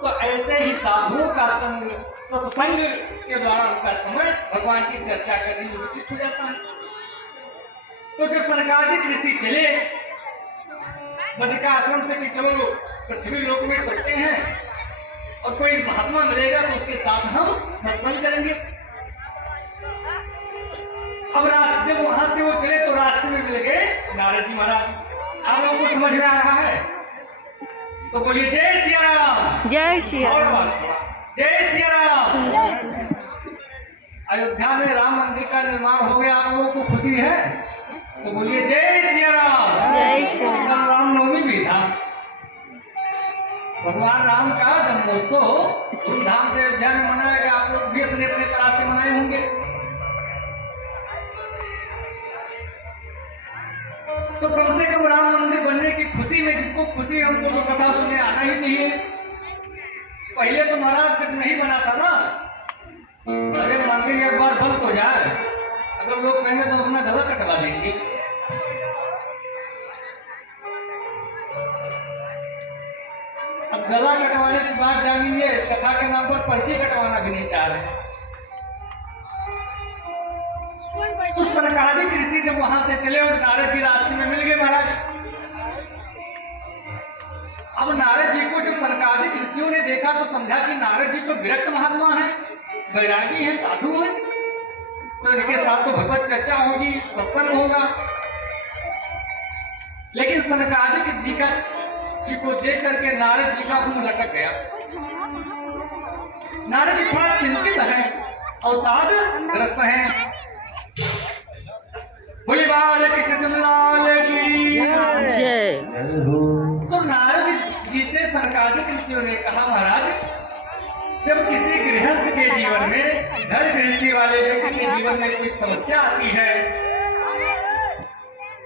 तो ऐसे ही साधुओं का संग, सत्संग के द्वारा उनका समय भगवान की चर्चा करने में उचित हो जाता है। तो जब सनकादिक ऋषि चले बद्रिका आश्रम से कि चलो पृथ्वी लोक में चलते हैं और कोई महात्मा मिलेगा तो उसके साथ हम सत्संग करेंगे। अब रास्ते जब वहां से वो चले तो रास्ते में मिल गए नारद जी महाराज। आप लोगों को समझ में आ रहा है तो बोलिए जय सिया राम। जय सिया राम। जय सिया राम। अयोध्या में राम मंदिर का निर्माण हो गया, आप लोगों को खुशी है तो बोलिए जय सिया राम। जय सिया राम। रामनवमी भी था, भगवान राम का जन्मोत्सव धूमधाम से अयोध्या में मनाया गया। आप लोग भी अपने अपने तरह से मनाए होंगे। तो कम से कम राम मंदिर बनने की खुशी में जिनको खुशी है उनको तो कथा सुनने आना ही चाहिए। पहले तो महाराज जब नहीं बना था ना, अरे मंदिर एक बार बंद हो जाए अगर लोग कहेंगे तो अपना गला कटवा देंगे। अब गला कटवाने की बात जानिए, कथा के नाम पर पर्ची कटवाना भी नहीं चाह रहे। तो सनकादिक ऋषि जब वहां से चले और नारद जी रास्ते में मिल गए महाराज। अब नारद जी को जब सनकादिक ऋषियों ने देखा तो समझा कि नारद जी तो विरक्त महात्मा हैं, वैरागी हैं, साधु हैं, तो इनके साथ तो भगवत चर्चा होगी, सत्संग होगा। लेकिन सनकादिक जी को देख करके नारद जी का मुंह लटक गया। नारद जी थोड़ा चिंतित है, अवसाद ग्रस्त हैं। बोले बाल कृष्ण लाल की जय। तो नारद जी से सनकादिक ऋषियों ने कहा महाराज, जब किसी गृहस्थ के जीवन में, घर गृहस्थी वाले व्यक्ति के जीवन में कोई समस्या आती है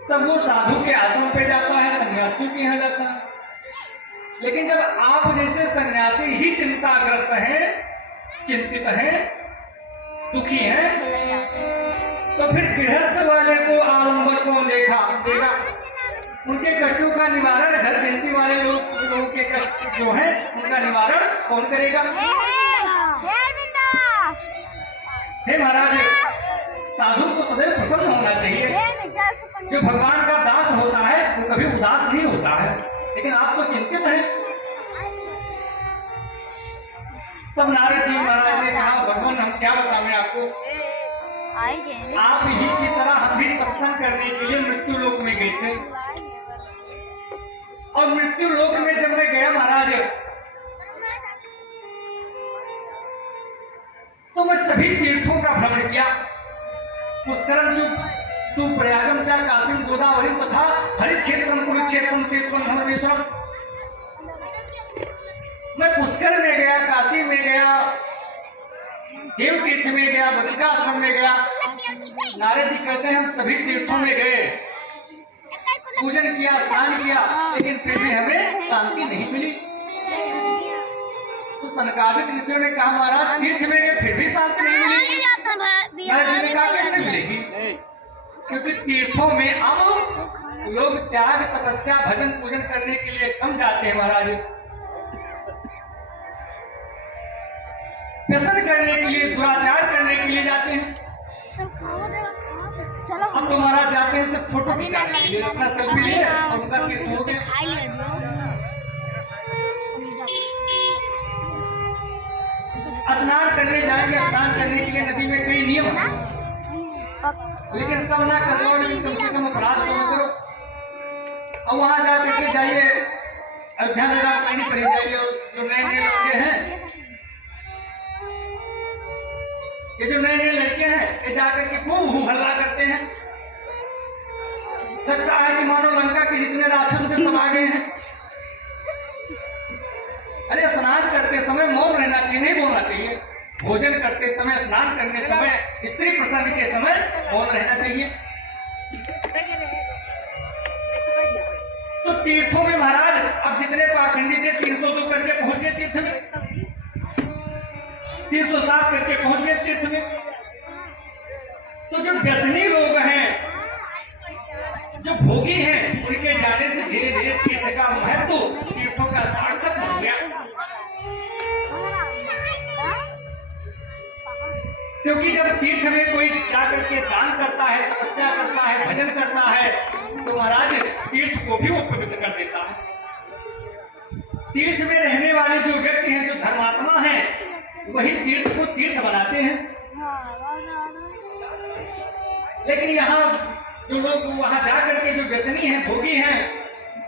तब वो साधु के आश्रम पे जाता है, सन्यासी के यहाँ जाता है। लेकिन जब आप जैसे सन्यासी ही चिंताग्रस्त हैं, चिंतित हैं, दुखी हैं, तो फिर गृहस्थ वाले को आलंबन कौन देगा? उनके कष्टों का निवारण घर गृहस्थी वाले लोगों के कष्ट जो है उनका निवारण कौन करेगा? हे महाराज, साधु को सदैव प्रसन्न होना चाहिए। जो भगवान का दास होता है वो कभी उदास नहीं होता है, लेकिन आप तो चिंतित हैं। तब नारद जी महाराज ने कहा, भगवान हम क्या बताएं आपको, आप ही की तरह हम भी सत्संग करने के लिए मृत्यु लोक में गए थे। और मृत्यु लोक में जब मैं गया महाराज तो मैं सभी तीर्थों का भ्रमण किया। पुष्करम तू प्रयागम चा काशिम गोदावरी तथा हरिक्षेत्रम कुरुक्षेत्रम सेतुवम धर्मेश्वरम। मैं पुष्कर में गया, काशी में गया, देव तीर्थ में गया, बद्रिका आश्रम में गया। नारद जी कहते हैं हम सभी तीर्थों में गए, पूजन किया, स्नान किया, लेकिन फिर भी हमें शांति नहीं मिली। तो सनकादिक ऋषियों ने कहा महाराज तीर्थ में गए फिर भी शांति नहीं मिली। नारद जी ने कहा कैसे मिलेगी? क्योंकि तीर्थों में अब लोग त्याग, तपस्या, भजन पूजन करने के लिए कम जाते हैं महाराज, व्यसन करने के लिए, दुराचार करने के लिए जाते हैं। हम तो महाराज जाते हैं सब फोटो खिंचाने के लिए, अपना सेल्फी लिए और उनका तीर्थ हो गया। स्नान करने जाएंगे, स्नान करने के लिए नदी में कई नियम है, लेकिन सब ना करो, लेकिन कम से कम अपराध करो। और वहां जा करके जाइए, अयोध्या में राजधानी पर जाइए, और जो नए नए लड़के हैं, ये जो नए नए लड़के हैं, ये जाकर के खूब हल्ला करते हैं। लगता है कि मानो लंका के जितने राक्षस थे सब आ गए हैं। अरे स्नान करते समय मौन रहना चाहिए, नहीं बोलना चाहिए। भोजन करते समय, स्नान करने समय, स्त्री प्रसंग के समय मौन रहना चाहिए। तो तीर्थों में महाराज अब जितने पाखंडी थे 302 करके पहुंच गए तीर्थ में, 307 करके पहुंच गए तीर्थ में। तो जो व्यसनी लोग हैं, जो भोगी हैं, उनके जाने से धीरे धीरे तीर्थ का महत्व, तीर्थों का सार्थक हो गया। क्योंकि जब तीर्थ में कोई जाकर के दान करता है, तपस्या करता है, भजन करता है, तो महाराज तीर्थ को भी वो पवित्र कर देता है। तीर्थ में रहने वाले जो व्यक्ति हैं, जो धर्मात्मा हैं, वही तीर्थ को तीर्थ बनाते हैं। लेकिन यहाँ जो लोग वहां जाकर के जो व्यसनी हैं, भोगी हैं,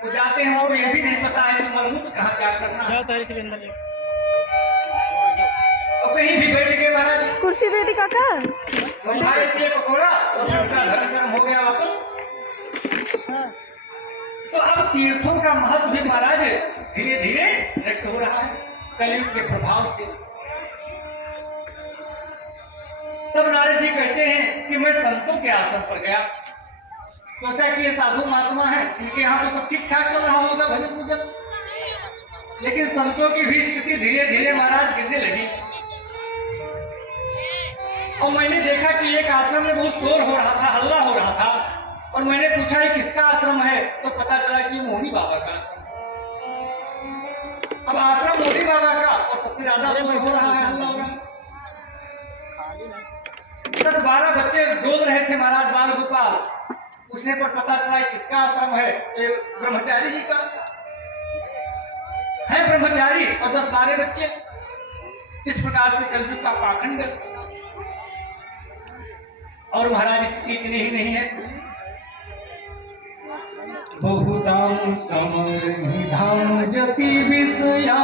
वो जाते हैं और यह भी नहीं पता है कि मलमूत्र कहाँ क्या करना है। और कहीं भी बैठ के महाराज कुर्सी दे दी काका। खाए पिए पकौड़ा और फिर उनका धर्म कर्म हो गया वापस। तो अब तीर्थों का महत्व भी महाराज धीरे धीरे नष्ट हो रहा है कलयुग के प्रभाव से। तब नारद जी कहते हैं कि मैं संतों के आश्रम पर गया, सोचा कि ये साधु महात्मा है, इनके यहाँ तो सब ठीक ठाक चल रहा होगा भजन पूजन, लेकिन संतों की भी स्थिति धीरे धीरे महाराज गिरने लगी। और मैंने देखा कि एक आश्रम में बहुत शोर हो रहा था, हल्ला हो रहा था, और मैंने पूछा ये किसका आश्रम है, तो पता चला कि मोहनी बाबा का। अब आश्रम मोहनी बाबा का, और सबसे ज्यादा शोर हो रहा है, हल्ला हो रहा है। 10-12 बच्चे डोल रहे थे महाराज बाल गोपाल। पूछने पर पता चला किसका आश्रम है, ब्रह्मचारी जी का है। ब्रह्मचारी और 10-12 बच्चे, इस प्रकार से कलयुग का पाखंड। और महाराज स्थिति इतनी ही नहीं है, बहुधाम समर धाम जपी विषया